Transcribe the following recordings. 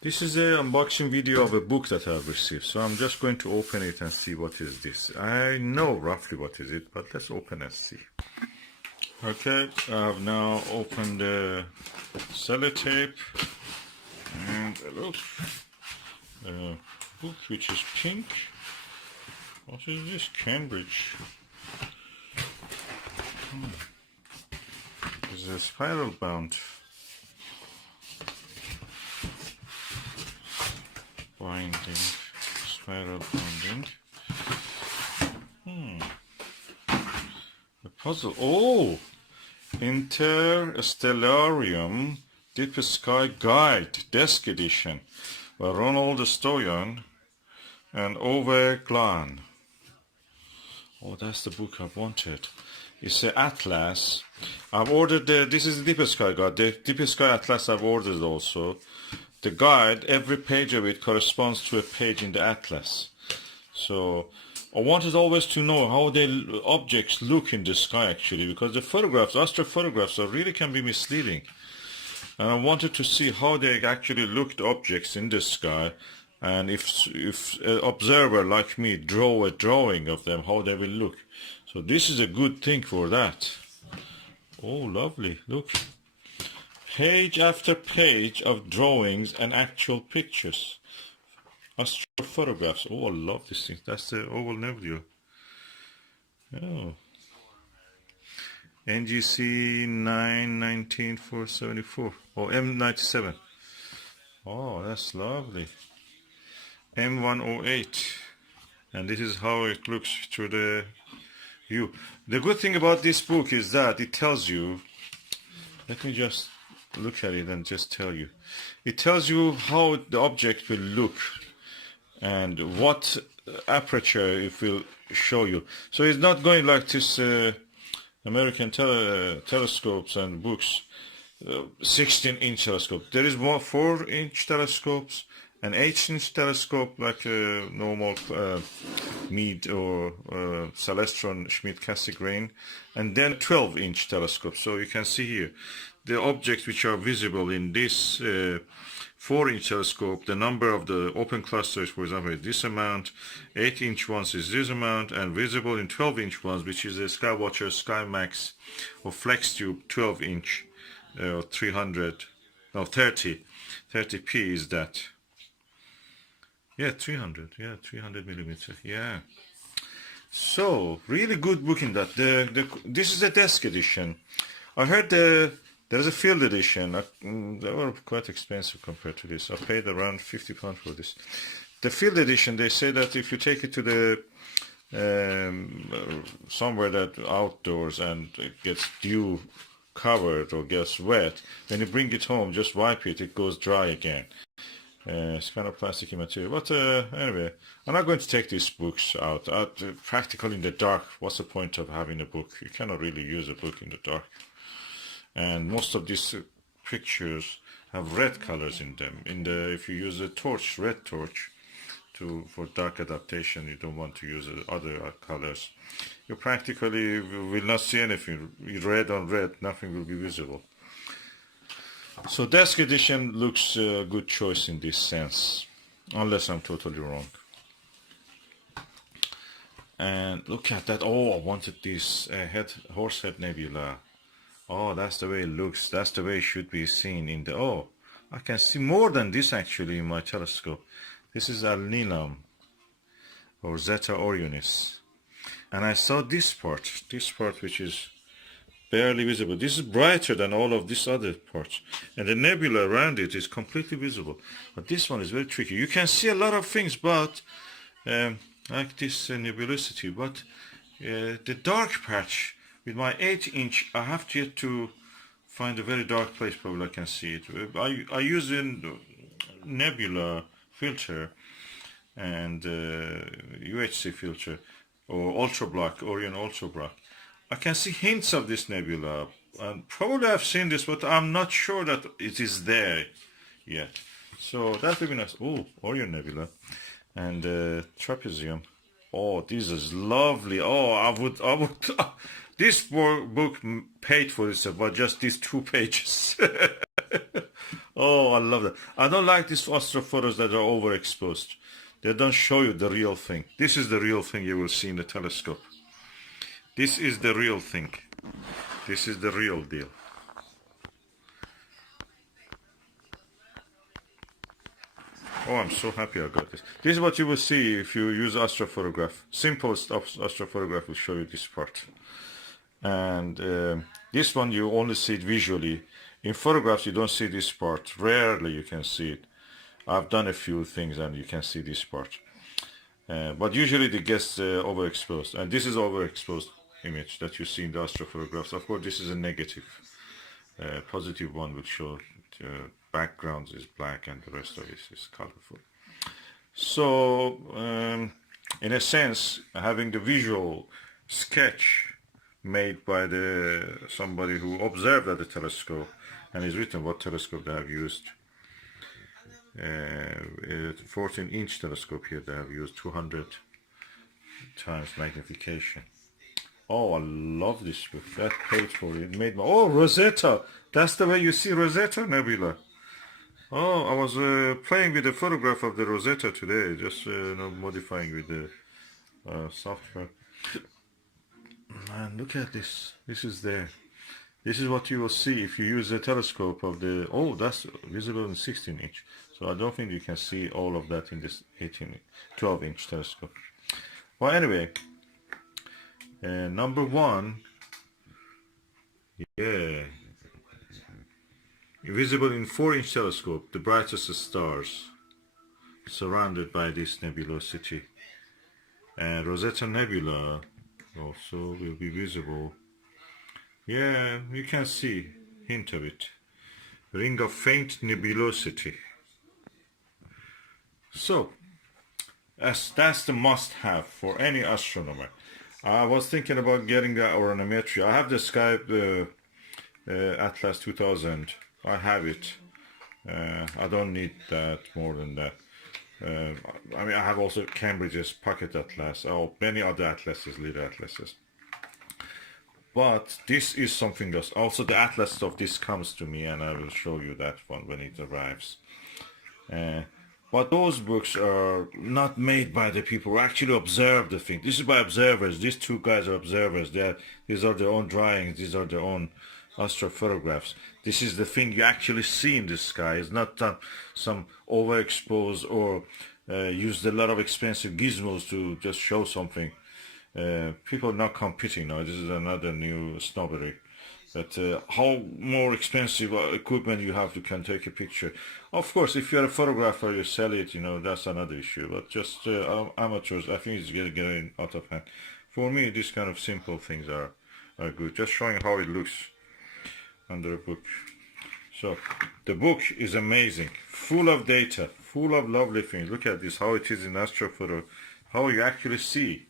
This is an unboxing video of a book that I've received. So I'm just going to open it and see what is this. I know roughly what is it, but let's open and see. Okay, I've now opened the sellotape and look, a book which is pink. What is this? Cambridge. It's a spiral bound binding, spiral binding. A puzzle. Oh, Interstellarum Deep Sky Guide Desk Edition by Ronald Stoyan and Ove Glan. Oh, that's the book I wanted. It's an atlas. I've ordered this is the Deep Sky Guide. The Deep Sky Atlas I've ordered also. The guide, every page of it corresponds to a page in the atlas. So I wanted always to know how the objects look in the sky actually, because the photographs, astrophotographs, really can be misleading. And I wanted to see how they actually look, the objects in the sky, and if an observer like me draw a drawing of them, how they will look. So this is a good thing for that. Oh, lovely, look. Page after page of drawings and actual pictures. Astrophotographs. Oh, I love this thing. That's the Oval Nebula. Oh. NGC 919474. Oh, M97. Oh, that's lovely. M108. And this is how it looks through the view. The good thing about this book is that it tells you, let me just look at it and just tell you. It tells you how the object will look and what aperture it will show you. So it's not going like this American telescopes and books, 16-inch telescope. There is more 4-inch telescopes, an 8-inch telescope like a normal Meade or Celestron Schmidt-Cassegrain, and then 12-inch telescope. So you can see here the objects which are visible in this 4-inch telescope. The number of the open clusters, for example, is this amount, 8-inch ones is this amount, and visible in 12-inch ones, which is the Skywatcher SkyMax or FlexTube 12-inch or 30p is that. Yeah, 300 millimeter. Yeah. So really good book in that. This is a desk edition. I heard there's a field edition. They were quite expensive compared to this. I paid around £50 for this. The field edition, they say that if you take it to the somewhere that outdoors and it gets dew covered or gets wet, when you bring it home, just wipe it, it goes dry again. It's kind of plasticky material. But anyway, I'm not going to take these books out. Practically in the dark, what's the point of having a book? You cannot really use a book in the dark. And most of these pictures have red colors in them. If you use a torch, red torch, for dark adaptation, you don't want to use other colors. You practically will not see anything. Red on red, nothing will be visible. So desk edition looks a good choice in this sense, unless I'm totally wrong. And look at that. Oh, I wanted this Horsehead Nebula. Oh, that's the way it looks. That's the way it should be seen in the... Oh, I can see more than this actually in my telescope. This is Alnilam or Zeta Orionis. And I saw this part which is barely visible. This is brighter than all of these other parts. And the nebula around it is completely visible. But this one is very tricky. You can see a lot of things, but like this nebulosity. But the dark patch, with my 8-inch, I have to yet to find a very dark place. Probably I can see it. I use a nebula filter and UHC filter or ultra black, Orion ultra black. I can see hints of this nebula, and probably I've seen this, but I'm not sure that it is there yet. So that would be nice. Oh, Orion Nebula and trapezium. Oh, this is lovely. Oh, I would. This book paid for itself, but just these 2 pages. Oh, I love that. I don't like these astrophotos that are overexposed. They don't show you the real thing. This is the real thing you will see in the telescope. This is the real thing. This is the real deal. Oh, I'm so happy I got this. This is what you will see if you use astrophotograph. Simplest astrophotograph will show you this part. And this one you only see it visually. In photographs you don't see this part. Rarely you can see it. I've done a few things and you can see this part. But usually it gets overexposed. And this is overexposed image that you see in the astrophotographs. Of course this is a negative. Positive one will show background is black and the rest of it is colorful. So in a sense, having the visual sketch made by somebody who observed at the telescope and is written what telescope they have used. 14-inch telescope here they have used 200 times magnification. Oh, I love this book. That page for it made my... Oh, Rosetta. That's the way you see Rosetta Nebula. Oh, I was playing with a photograph of the Rosetta today, just modifying with the software. Man, look at this. This is there. This is what you will see if you use the telescope of the... Oh, that's visible in 16-inch. So I don't think you can see all of that in this 12-inch telescope. Well, anyway, number one, yeah, visible in 4-inch telescope, the brightest stars surrounded by this nebulosity. And Rosetta Nebula also will be visible. Yeah, you can see hint of it. Ring of faint nebulosity. So that's the must-have for any astronomer. I was thinking about getting the oranometry. I have the Sky Atlas 2000. I have it. I don't need that more than that. I mean, I have also Cambridge's Pocket Atlas. Oh, many other atlases, little atlases. But this is something else. Also, the atlas of this comes to me, and I will show you that one when it arrives. But those books are not made by the people who actually observe the thing. This is by observers. These two guys are observers. These are their own drawings. These are their own astrophotographs. This is the thing you actually see in the sky. It's not some overexposed or used a lot of expensive gizmos to just show something. People are not competing now. This is another new snobbery. But how more expensive equipment you have, you can take a picture. Of course, if you're a photographer, you sell it, that's another issue. But just amateurs, I think it's getting out of hand. For me, these kind of simple things are good. Just showing how it looks under a book. So, the book is amazing. Full of data, full of lovely things. Look at this, how it is in astrophoto. How you actually see.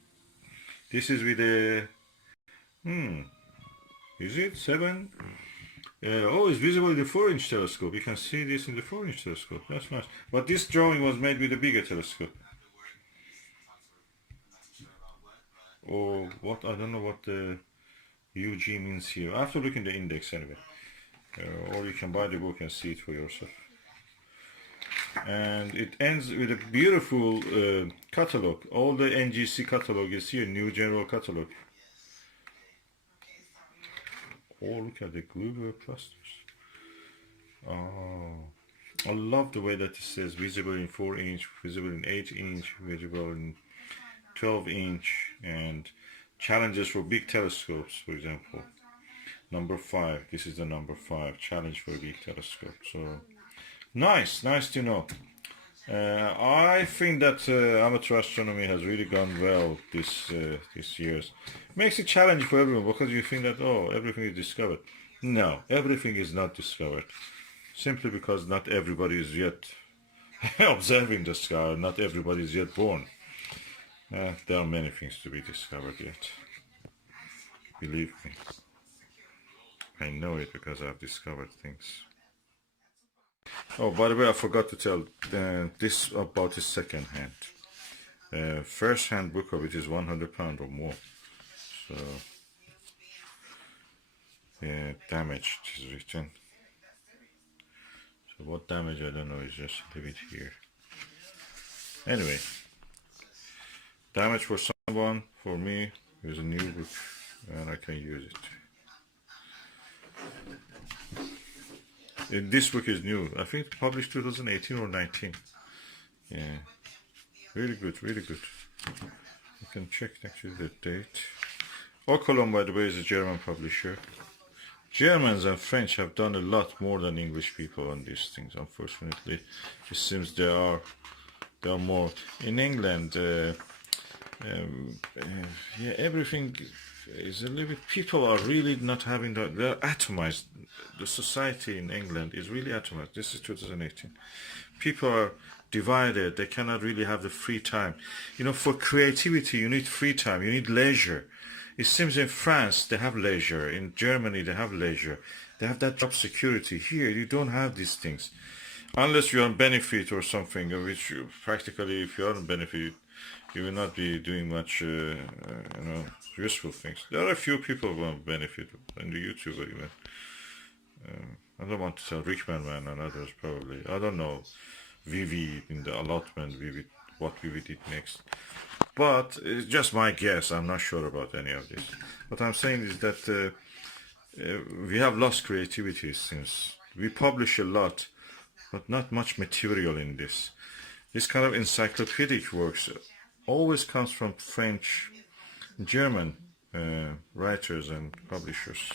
This is with a... Is it 7? Oh, it's visible in the 4-inch telescope. You can see this in the 4-inch telescope. That's nice. But this drawing was made with a bigger telescope. Or what? I don't know what the UG means here. I have to look in the index anyway. Or you can buy the book and see it for yourself. And it ends with a beautiful catalog. All the NGC catalog is here. New General Catalog. Oh, look at the globular clusters. Oh, I love the way that it says visible in 4-inch, visible in 8-inch, visible in 12-inch, and challenges for big telescopes, for example. Number 5. This is the number 5 challenge for a big telescope. So nice to know. I think that amateur astronomy has really gone well this years. Makes it challenging for everyone because you think that everything is discovered. No, everything is not discovered. Simply because not everybody is yet observing the sky. Not everybody is yet born. There are many things to be discovered yet. Believe me. I know it because I've discovered things. Oh, by the way, I forgot to tell this about the second hand. First hand book of it is £100 or more. So, damaged is written. So what damage, I don't know, is just leave it here. Anyway, damage for someone, for me, is a new book, and I can use it. This book is new. I think published 2018 or 19. Yeah, really good, really good. You can check actually the date. Ocolon, by the way, is a German publisher. Germans and French have done a lot more than English people on these things. Unfortunately, it seems they are more in England. Yeah, everything is a little bit. People are really not having that. They're atomized. The society in England is really atomized. This is 2018. People are divided. They cannot really have the free time. You know, for creativity, you need free time. You need leisure. It seems in France they have leisure. In Germany they have leisure. They have that job security. Here you don't have these things, unless you're on benefit or something. Which you, practically, if you're on benefit, you will not be doing much, useful things. There are a few people who want benefit in the YouTube even. I don't want to tell Rickman Man and others probably. I don't know Vivi in the allotment, Vivi, what Vivi did next. But it's just my guess. I'm not sure about any of this. What I'm saying is that we have lost creativity since we publish a lot, but not much material in this. This kind of encyclopedic works always comes from French, German writers and publishers.